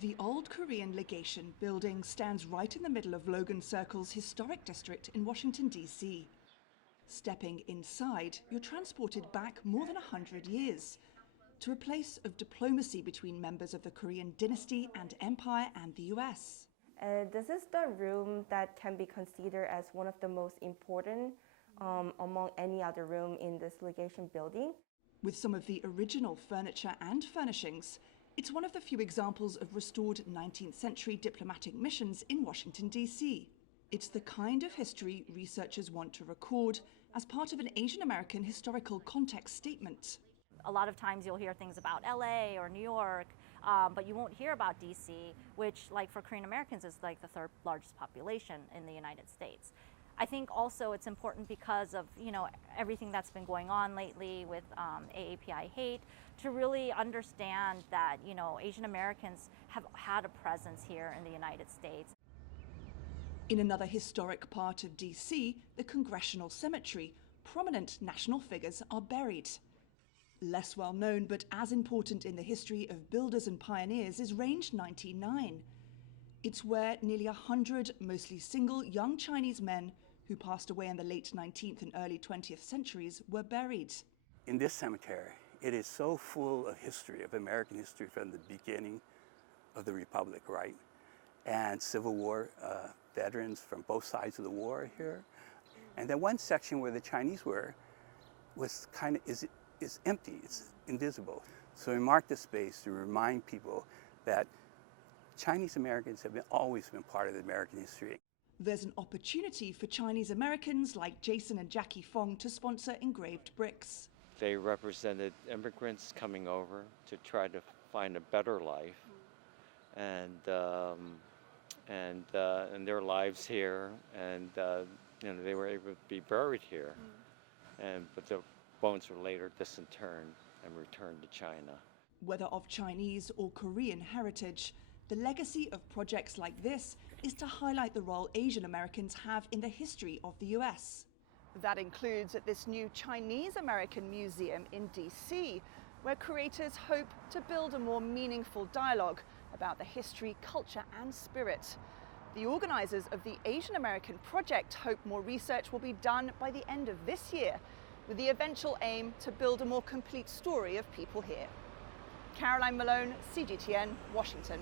The old Korean legation building stands right in the middle of Logan Circle's historic district in Washington, D.C. Stepping inside, you're transported back more than 100 years to a place of diplomacy between members of the Korean dynasty and empire and the US. This is the room that can be considered as one of the most important among any other room in this legation building. With some of the original furniture and furnishings, it's one of the few examples of restored 19th century diplomatic missions in Washington, D.C. It's the kind of history researchers want to record as part of an Asian American historical context statement. A lot of times you'll hear things about LA or New York, but you won't hear about DC, which, like, for Korean Americans is like the third largest population in the United States. I think also it's important because of, everything that's been going on lately with AAPI hate, to really understand that, Asian Americans have had a presence here in the United States. In another historic part of DC, the Congressional Cemetery, prominent national figures are buried. Less well known, but as important in the history of builders and pioneers, is Range 99. It's where nearly 100 mostly single young Chinese men who passed away in the late 19th and early 20th centuries were buried. In this cemetery, it is so full of history, of American history from the beginning of the Republic, right? And Civil War veterans from both sides of the war are here. And then one section where the Chinese were is empty, it's invisible. So we marked the space to remind people that Chinese Americans have always been part of the American history. There's an opportunity for Chinese Americans like Jason and Jackie Fong to sponsor engraved bricks. They represented immigrants coming over to try to find a better life, and their lives here, and they were able to be buried here, but the bones were later disinterred and returned to China. Whether of Chinese or Korean heritage, the legacy of projects like this is to highlight the role Asian Americans have in the history of the US. That includes at this new Chinese American museum in DC, where creators hope to build a more meaningful dialogue about the history, culture and spirit. The organizers of the Asian American project hope more research will be done by the end of this year, with the eventual aim to build a more complete story of people here. Caroline Malone, CGTN, Washington.